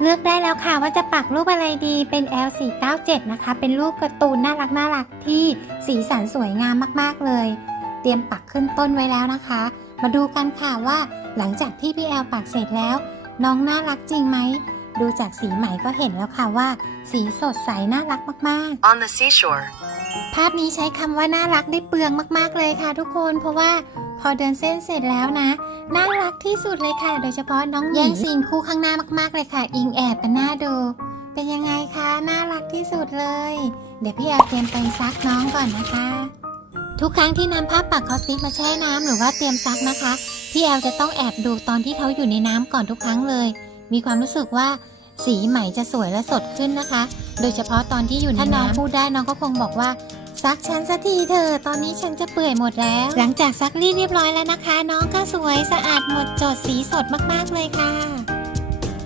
เลือกได้แล้วค่ะว่าจะปักรูปอะไรดีเป็น L497 นะคะ เป็นรูปการ์ตูนน่ารักน่ารักที่สีสันสวยงามมากๆเลย เตรียมปักขึ้นต้นไว้แล้วนะคะ มาดูกันค่ะว่าหลังจากที่พี่แอลปักเสร็จแล้ว น้องน่ารักจริงไหมดูจากสีใหม่ก็เห็นแล้วค่ะว่า สีสดใสน่ารักมากๆ On the seashore. ภาพนี้ใช้คำว่าน่ารักได้เปลืองมากๆเลยค่ะทุกคน เพราะว่าพอเดินเส้นเสร็จแล้วนะ น่ารักที่สุดเลยค่ะ โดยเฉพาะน้องหมีแย่งซีนคู่ข้างหน้ามากๆเลยค่ะ อิงแอบกันหน้าดู เป็นยังไงคะน่ารักที่สุดเลย เดี๋ยวพี่แอลเตรียมไปซักน้องก่อนนะคะ ทุกครั้งที่นำผ้าปักคอสติกมาแช่น้ำหรือว่าเตรียมซักนะคะพี่แอลจะต้องแอบดูตอนที่เขาอยู่ในน้ำก่อนทุกครั้งเลย มีความรู้สึกว่าสีใหม่จะสวยและสดขึ้นนะคะ โดยเฉพาะตอนที่อยู่ในน้ำถ้าน้องพูดได้น้องก็คงบอกว่า ซักฉันสักทีเถอะตอนนี้ฉันจะเปื่อยหมดแล้ว หลังจากซักรีดเรียบร้อยแล้วนะคะ น้องก็สวยสะอาดหมดจดสีสดมากๆเลยค่ะ